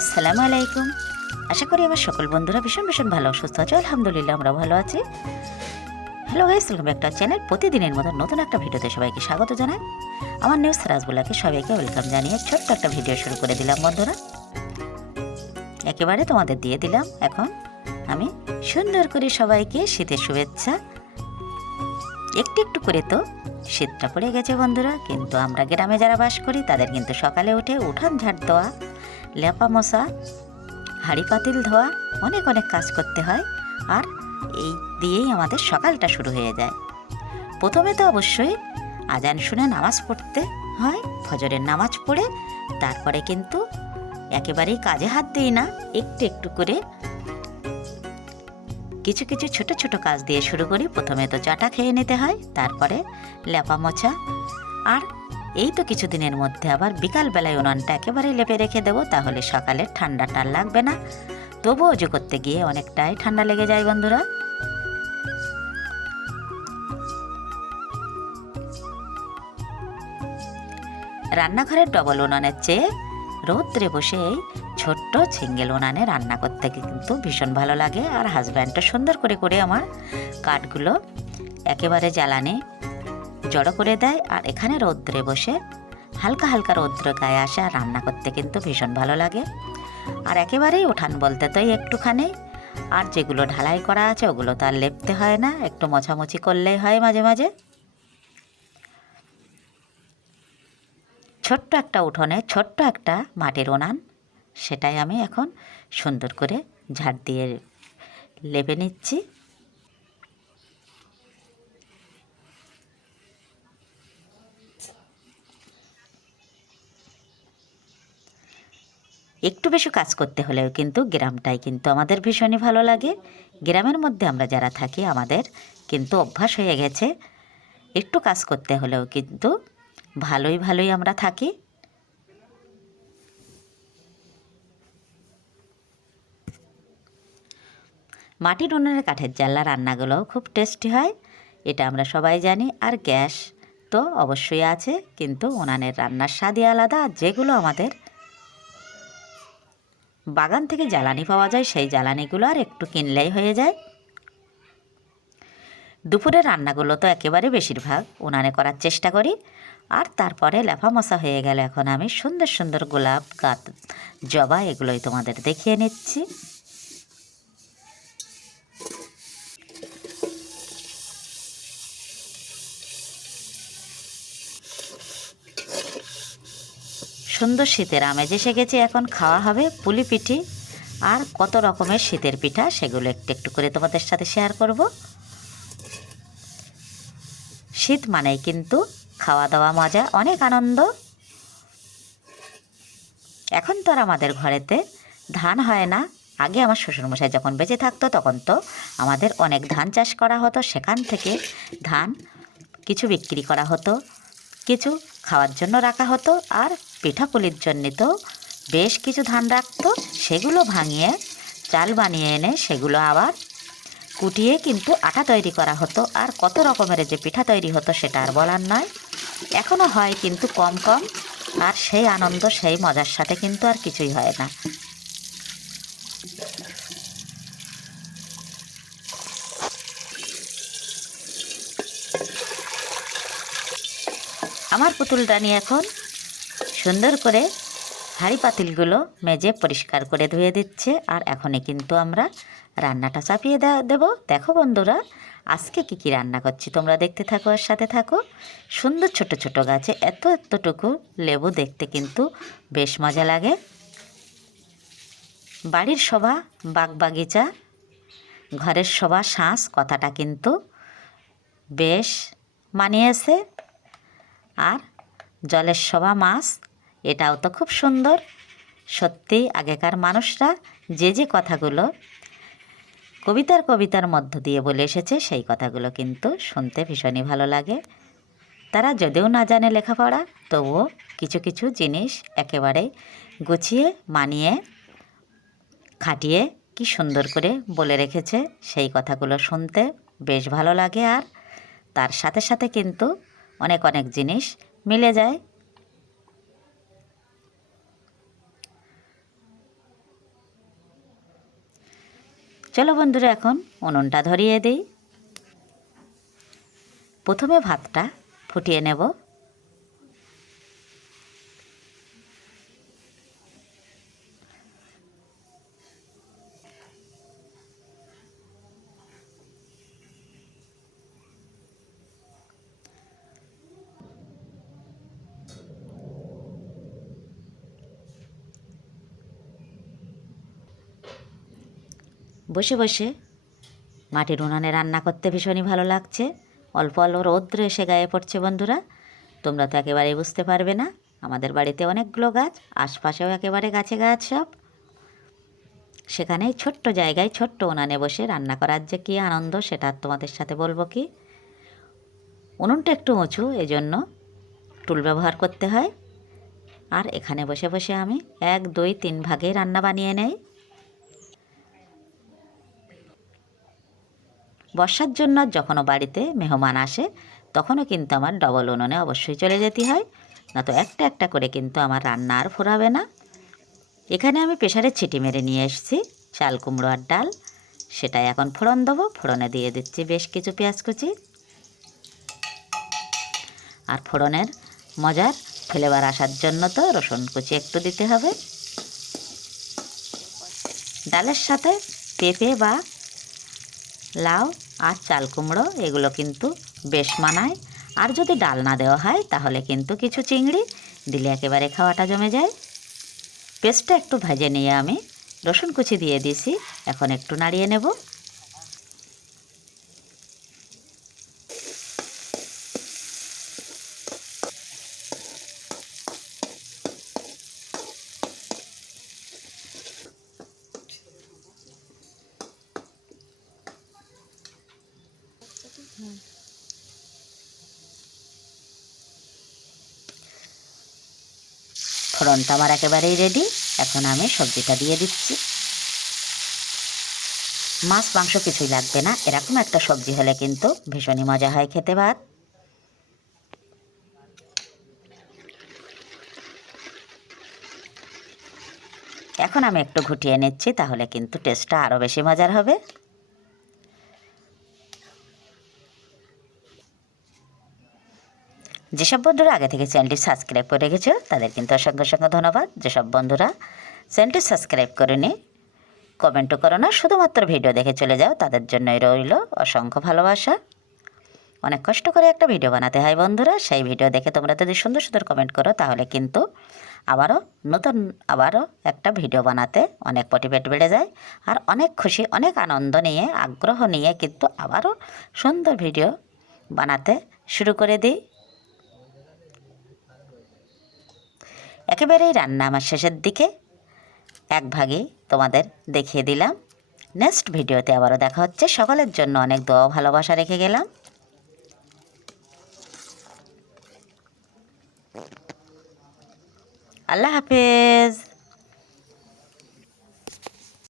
আসসালামু আলাইকুম। আশা করি আমার সকল বন্ধুরা ভীষণ ভীষণ ভালো, সুস্থ আছে। আলহামদুলিল্লাহ আমরা ভালো আছি। হ্যালো গাইস ওয়েলকাম একটা চ্যানেল প্রতিদিনের মতো নতুন একটা ভিডিওতে সবাইকে স্বাগত জানাই। আমার নিউজ রাজবুলাকে সবাইকে ওয়েলকাম জানিয়ে ছোট্ট একটা ভিডিও শুরু করে দিলাম বন্ধুরা। একেবারে তোমাদের দিয়ে দিলাম। এখন আমি সুন্দর করে সবাইকে শীতের শুভেচ্ছা। একটু একটু করে তো শীতটা পড়ে গেছে বন্ধুরা, কিন্তু আমরা গ্রামে যারা বাস করি, তাদের কিন্তু সকালে উঠে উঠান ঝাড় দেওয়া লেপা মশা, হাঁড়ি পাতিল ধোয়া, অনেক অনেক কাজ করতে হয়। আর এই দিয়েই আমাদের সকালটা শুরু হয়ে যায়। প্রথমে তো অবশ্যই আজান শুনে নামাজ পড়তে হয়, ফজরের নামাজ পড়ে, তারপরে কিন্তু একেবারেই কাজে হাত দিই না, একটু একটু করে। কিছু কিছু ছোট ছোট কাজ দিয়ে শুরু করি। প্রথমে তো চাটা খেয়ে নিতে হয়, তারপরে লেপা মোছা। আর এই তো কিছুদিনের মধ্যে আবার বিকালবেলায় উনানটা একেবারে লেপে রেখে দেবো, তাহলে সকালে ঠান্ডাটা লাগবে না। তবুও অজু করতে গিয়ে অনেকটাই ঠান্ডা লেগে যায় বন্ধুরা। রান্নাঘরের ডবল উনানের চেয়ে রৌদ্রে বসে এই ছোট্ট সিঙ্গেল উনানে রান্না করতে কিন্তু ভীষণ ভালো লাগে, আর হাজব্যান্ডটা সুন্দর করে করে আমার কাঠগুলো একেবারে জ্বালানি জড়ো করে দেয় আর এখানে রৌদ্রে বসে হালকা হালকা রৌদ্র গায়ে আসে আর রান্না করতে কিন্তু ভীষণ ভালো লাগে। আর একেবারেই উঠান বলতে তো একটুখানি। আর যেগুলো ঢালাই করা আছে ওগুলো তো আর লেপতে হয় না, একটু মোছামুছি করলেই হয় মাঝে মাঝে। ছোট্ট একটা উঠোনে ছোট্ট একটা মাটির উনান, সেটাই আমি এখন সুন্দর করে ঝাড় দিয়ে লেপে নিচ্ছি। একটু বেশি কাজ করতে হলেও কিন্তু গ্রামটাই কিন্তু আমাদের ভীষণই ভালো লাগে। গ্রামের মধ্যে আমরা যারা থাকি, আমাদের কিন্তু অভ্যাস হয়ে গেছে একটু কাজ করতে হলেও কিন্তু ভালোই ভালোই আমরা থাকি। মাটির উনুনের কাঠের জানলা, রান্নাগুলোও খুব টেস্টি হয়, এটা আমরা সবাই জানি। আর গ্যাস তো অবশ্যই আছে, কিন্তু উনানের রান্নার স্বাদই আলাদা, আর যেগুলো আমাদের বাগান থেকে জ্বালানি পাওয়া যায়, সেই জ্বালানিগুলো আর একটু কিনলেই হয়ে যায়। দুপুরে রান্নাগুলো তো একেবারে বেশিরভাগ, উনানে করার চেষ্টা করি। আর তারপরে লেফা মশা হয়ে গেল, এখন আমি সুন্দর সুন্দর গোলাপ গাত জবা এগুলোই তোমাদের দেখিয়ে নিচ্ছি। সুন্দর শীতের আমেজ এসে গেছে এখন খাওয়া হবে পুলি পিঠি। আর কত রকমের শীতের পিঠা, সেগুলো একটু একটু করে তোমাদের সাথে শেয়ার করব। শীত মানেই কিন্তু খাওয়া দাওয়া মজা, অনেক আনন্দ। এখন তো আর আমাদের ঘরেতে ধান হয় না। আগে আমার শ্বশুরমশাই যখন বেঁচে থাকতো, তখন তো আমাদের অনেক ধান চাষ করা হতো। সেখান থেকে ধান কিছু বিক্রি করা হতো। কিছু খাওয়ার জন্য রাখা হতো আর পিঠাপুলির জন্যে তো বেশ কিছু ধান রাখতো। সেগুলো ভাঙিয়ে, চাল বানিয়ে এনে সেগুলো আবার কুটিয়ে কিন্তু আটা তৈরি করা হতো। আর কত রকমের যে পিঠা তৈরি হতো সেটা আর বলার নয়। এখনও হয় কিন্তু কম কম। আর সেই আনন্দ, সেই মজার সাথে কিন্তু আর কিছুই হয় না। আমার পুতুলটা নিয়ে এখন সুন্দর করে হাঁড়ি পাতিলগুলো মেজে পরিষ্কার করে ধুয়ে দিচ্ছে। আর এখনই কিন্তু আমরা রান্নাটা চাপিয়ে দেব। দেখো বন্ধুরা, আজকে কি কি রান্না করছি তোমরা দেখতে থাকো আর সাথে থাকো। সুন্দর ছোট ছোট গাছে এত এতটুকু লেবু দেখতে কিন্তু বেশ মজা লাগে। বাড়ির সভা বাগ বাগিচা ঘরের সভা শ্বাস কথাটা কিন্তু বেশ মানিয়েছে। আর জলের শোভা মাছ, এটাও তো খুব সুন্দর। সত্যি, আগেকার মানুষরা যে যে কথাগুলো কবিতার কবিতার মধ্য দিয়ে বলে এসেছে, সেই কথাগুলো কিন্তু শুনতে ভীষণই ভালো লাগে। তারা যদিও না জানে লেখাপড়া, তবুও কিছু কিছু জিনিস একেবারে গুছিয়ে, মানিয়ে, খাটিয়ে কি সুন্দর করে বলে রেখেছে সেই কথাগুলো শুনতে বেশ ভালো লাগে। আর তার সাথে সাথে কিন্তু অনেক অনেক জিনিস মিলে যায়। চলো বন্ধুরা, এখন উনুনটা ধরিয়ে দিই। প্রথমে ভাতটা ফুটিয়ে নেব। বসে বসে মাটির উনানে রান্না করতে ভীষণই ভালো লাগছে। অল্প অল্প রৌদ্র এসে গায়ে পড়ছে বন্ধুরা। তোমরা তো একেবারেই বুঝতে পারবে না, আমাদের বাড়িতে অনেকগুলো গাছ, আশপাশেও একেবারে গাছে গাছ সব। সেখানেই ছোট্ট জায়গায় ছোট্ট উনানে বসে রান্না করার যে কী আনন্দ, সেটা তোমাদের সাথে বলব কি? উনুনটা একটু উঁচু, এজন্য টুল ব্যবহার করতে হয়। আর এখানে বসে বসে আমি এক, দুই, তিন ভাগে রান্না বানিয়ে নেই। বর্ষার জন্য যখনও বাড়িতে মেহমান আসে, তখনও কিন্তু আমার ডবল উনুনে অবশ্যই চলে যেতে হয়। না তো একটা একটা করে কিন্তু আমার রান্না আর ফোরাবে না। এখানে আমি প্রেশারে ছিটি মেরে নিয়ে এসেছি, চাল, কুমড়ো আর ডাল। সেটাই এখন ফোড়ন দেবো, ফোড়নে দিয়ে দিচ্ছি বেশ কিছু পেঁয়াজ কুচি। আর ফোড়নের মজার ফ্লেভার আসার জন্য তো রসুন কুচি একটু দিতে হবে। ডালের সাথে পেঁপে বা লাউ আর চাল কুমড়ো, এগুলো কিন্তু বেশ মানায়। আর যদি ডাল না দেওয়া হয়, তাহলে কিন্তু কিছু চিংড়ি, দিলে একেবারে খাওয়াটা জমে যায়। পেস্টটা একটু ভেজে নিয়ে আমি রসুন কুচি দিয়ে দিছি এখন একটু নাড়িয়ে নেব। ফোড়নটা আমার একেবারেই রেডি এখন আমি সবজিটা দিয়ে দিচ্ছি। মাছ, মাংস কিছুই লাগবে না। এরকম একটা সবজি হলে কিন্তু ভীষণই মজা হয় খেতে ভাত। এখন আমি একটু ঘুটিয়ে নিচ্ছি, তাহলে কিন্তু টেস্টটা আরও বেশি মজার হবে। যেসব বন্ধুরা আগে থেকে চ্যানেলটি সাবস্ক্রাইব করে রেখেছো, তাদের কিন্তু অসংখ্য অসংখ্য ধন্যবাদ। যেসব বন্ধুরা চ্যানেলটি সাবস্ক্রাইব করেনি, কমেন্টও করো না, শুধুমাত্র ভিডিও দেখে চলে যাও, তাদের জন্যই রইল অসংখ্য ভালোবাসা। অনেক কষ্ট করে একটা ভিডিও বানাতে হয় বন্ধুরা, সেই ভিডিও দেখে তোমরা যদি সুন্দর সুন্দর কমেন্ট করো, তাহলে কিন্তু আবারও নতুন, আবারও একটা ভিডিও বানাতে অনেক মোটিভেট বেড়ে যায় আর অনেক খুশি, অনেক আনন্দ নিয়ে, আগ্রহ নিয়ে কিন্তু আবারও সুন্দর ভিডিও বানাতে শুরু করে দিই। একেবারেই রান্না আমার শেষের দিকে। এক ভাগে তোমাদের দেখিয়ে দিলাম। নেক্সট ভিডিওতে আবারও দেখা হচ্ছে। সকলের জন্য অনেক দোয়া ভালোবাসা রেখে গেলাম। আল্লাহ হাফেজ।